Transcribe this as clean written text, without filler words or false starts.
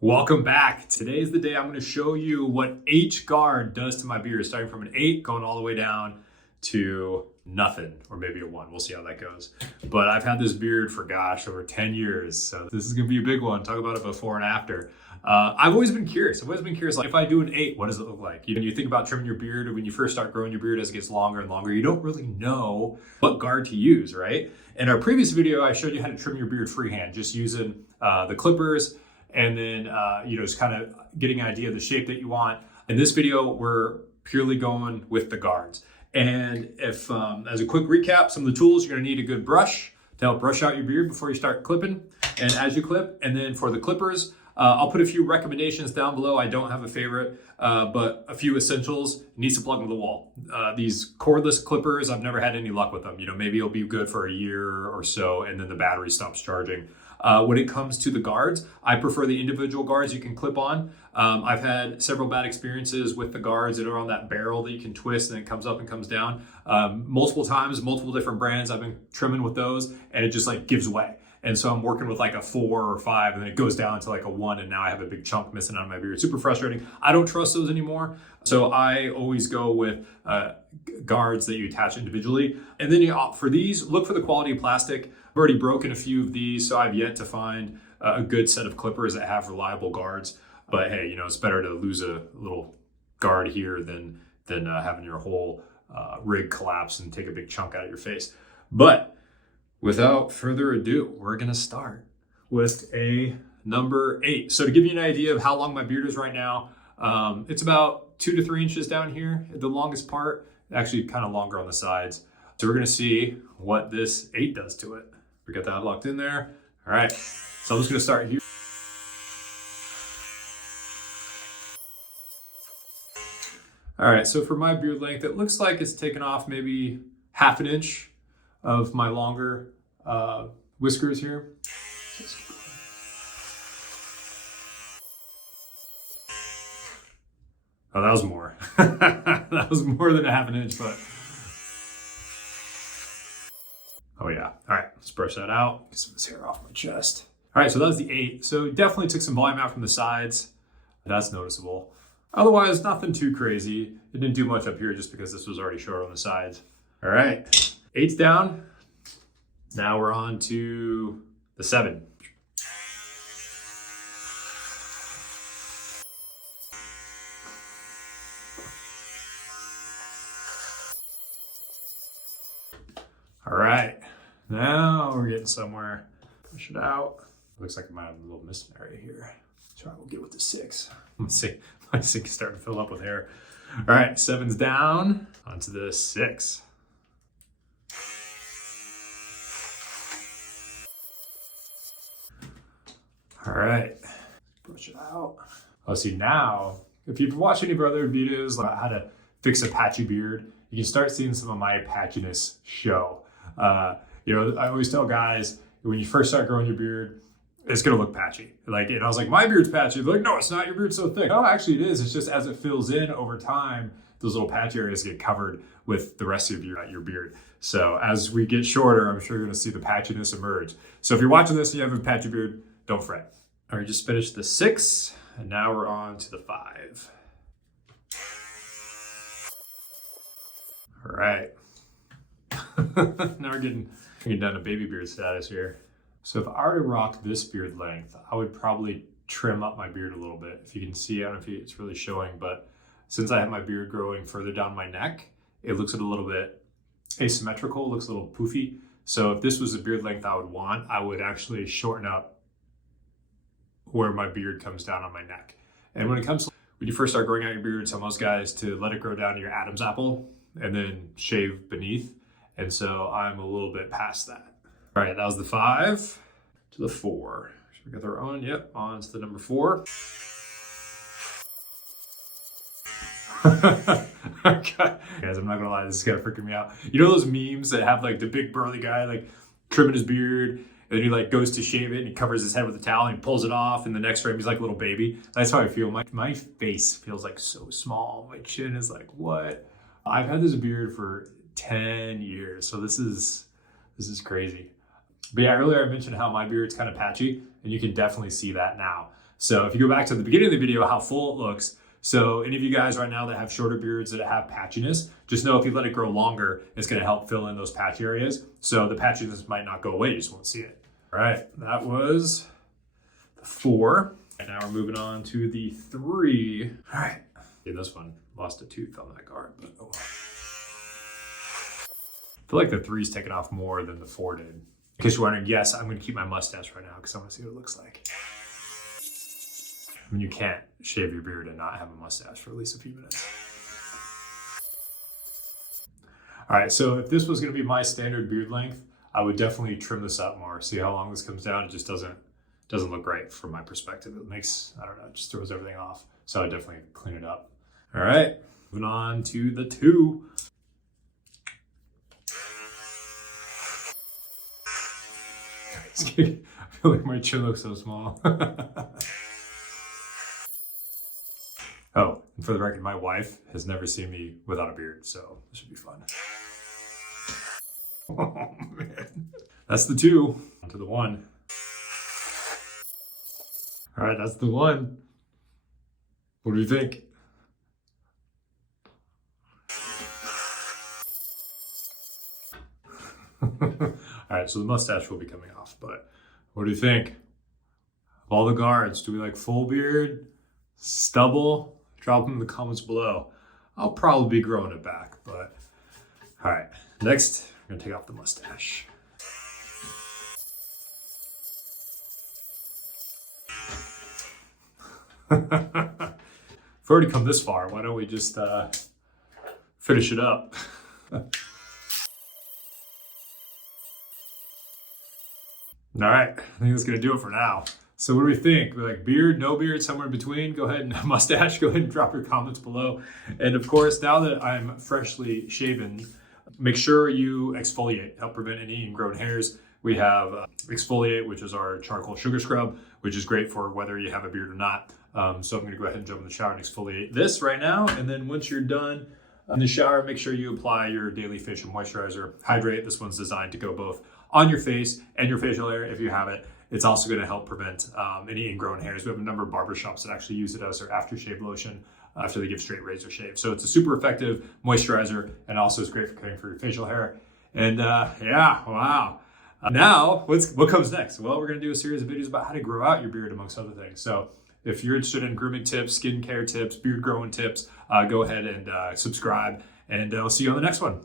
Welcome back. Today is the day I'm going to show you what each guard does to my beard, starting from an 8 going all the way down to nothing, or maybe a 1. We'll see how that goes. But I've had this beard for over 10 years, so this is going to be a big one. Talk about it before and after. I've always been curious. Like, if I do an 8, what does it look like? You think about trimming your beard, or when you first start growing your beard as it gets longer and longer, you don't really know what guard to use, right? In our previous video, I showed you how to trim your beard freehand, just using the clippers, and then just kind of getting an idea of the shape that you want. In this video, we're purely going with the guards. And if, as a quick recap, some of the tools, you're gonna need a good brush to help brush out your beard before you start clipping and as you clip. And then for the clippers, I'll put a few recommendations down below. I don't have a favorite, but a few essentials. Needs to plug into the wall. These cordless clippers, I've never had any luck with them. Maybe it'll be good for a year or so, and then the battery stops charging. When it comes to the guards, I prefer the individual guards you can clip on. I've had several bad experiences with the guards that are on that barrel that you can twist and it comes up and comes down. Multiple times, multiple different brands, I've been trimming with those and it just like gives way. And so I'm working with like a 4 or 5 and then it goes down to like a 1 and now I have a big chunk missing out of my beard. Super frustrating. I don't trust those anymore. So I always go with guards that you attach individually. And then for these, look for the quality of plastic. I've already broken a few of these, so I've yet to find a good set of clippers that have reliable guards. But hey, it's better to lose a little guard here than having your whole rig collapse and take a big chunk out of your face. But without further ado, we're gonna start with a number 8. So to give you an idea of how long my beard is right now, it's about 2 to 3 inches down here, the longest part, actually kind of longer on the sides. So we're gonna see what this 8 does to it. We got that locked in there. All right, so I'm just gonna start here. All right, so for my beard length, it looks like it's taken off maybe ½ an inch of my longer whiskers here. Oh, that was more. That was more than ½ an inch, but oh yeah. All right, let's brush that out. Get some of this hair off my chest. All right, so that was the 8. So definitely took some volume out from the sides. That's noticeable. Otherwise, nothing too crazy. It didn't do much up here just because this was already short on the sides. All right, 8's down. Now we're on to the 7. All right, now we're getting somewhere. Push it out. Looks like I might have a little missing area here. So we'll get with the 6. Let's see, my sink is starting to fill up with hair. All right, 7's down, onto the 6. All right, brush it out. Oh, see now, if you've watched any of our other videos about how to fix a patchy beard, you can start seeing some of my patchiness show. I always tell guys, when you first start growing your beard, it's gonna look patchy. And I was like, my beard's patchy. They're like, no, it's not, your beard's so thick. Oh, actually it is. It's just as it fills in over time, those little patch areas get covered with the rest of your beard. So as we get shorter, I'm sure you're gonna see the patchiness emerge. So if you're watching this and you have a patchy beard, don't fret. All right, just finished the 6, and now we're on to the 5. All right. Now we're getting down to baby beard status here. So if I were to rock this beard length, I would probably trim up my beard a little bit. If you can see, I don't know if it's really showing, but since I have my beard growing further down my neck, it looks a little bit asymmetrical, looks a little poofy. So if this was the beard length I would want, I would actually shorten up where my beard comes down on my neck. And when you first start growing out your beard, tell most guys to let it grow down to your Adam's apple and then shave beneath. And so I'm a little bit past that. All right, that was the 5 to the 4. So we got our own, yep, on to the number 4. Okay. Guys, I'm not gonna lie, this is kind of freaking me out. You know those memes that have like the big burly guy like trimming his beard, and then he like goes to shave it and he covers his head with a towel and he pulls it off, and the next frame he's like a little baby. That's how I feel. My face feels like so small. My chin is like, what? I've had this beard for 10 years, so this is crazy. But yeah, earlier I mentioned how my beard's kind of patchy, and you can definitely see that now. So if you go back to the beginning of the video, how full it looks. So any of you guys right now that have shorter beards that have patchiness, just know if you let it grow longer, it's going to help fill in those patch areas. So the patchiness might not go away, you just won't see it. All right, that was the 4. And now we're moving on to the 3. All right. Yeah, this one lost a tooth on that guard, but oh well. I feel like the 3's taken off more than the 4 did. In case you're wondering, yes, I'm going to keep my mustache right now because I want to see what it looks like. I mean, you can't shave your beard and not have a mustache for at least a few minutes. All right, so if this was going to be my standard beard length, I would definitely trim this up more. See how long this comes down? It just doesn't look right from my perspective. It makes, I don't know, it just throws everything off. So I definitely clean it up. All right, moving on to the 2. I feel like my chin looks so small. Oh, and for the record, my wife has never seen me without a beard, so this should be fun. Oh man. That's the 2. On to the 1. All right, that's the 1. What do you think? All right, so the mustache will be coming off, but what do you think? Of all the guards, do we like full beard, stubble? Drop them in the comments below. I'll probably be growing it back, but all right. Next, I'm gonna take off the mustache. We've already come this far. Why don't we just finish it up? All right, I think that's gonna do it for now. So what do we think? We're like beard, no beard, somewhere in between? Go ahead and mustache, go ahead and drop your comments below. And of course, now that I'm freshly shaven, make sure you exfoliate, help prevent any ingrown hairs. We have exfoliate, which is our charcoal sugar scrub, which is great for whether you have a beard or not. So I'm gonna go ahead and jump in the shower and exfoliate this right now. And then once you're done in the shower, make sure you apply your daily facial moisturizer. Hydrate, this one's designed to go both on your face and your facial hair if you have it. It's also going to help prevent any ingrown hairs. We have a number of barbershops that actually use it as their aftershave lotion after they give straight razor shave. So it's a super effective moisturizer and also is great for caring for your facial hair. And yeah, wow. Now, what comes next? Well, we're going to do a series of videos about how to grow out your beard, amongst other things. So if you're interested in grooming tips, skincare tips, beard growing tips, go ahead and subscribe, and I'll see you on the next one.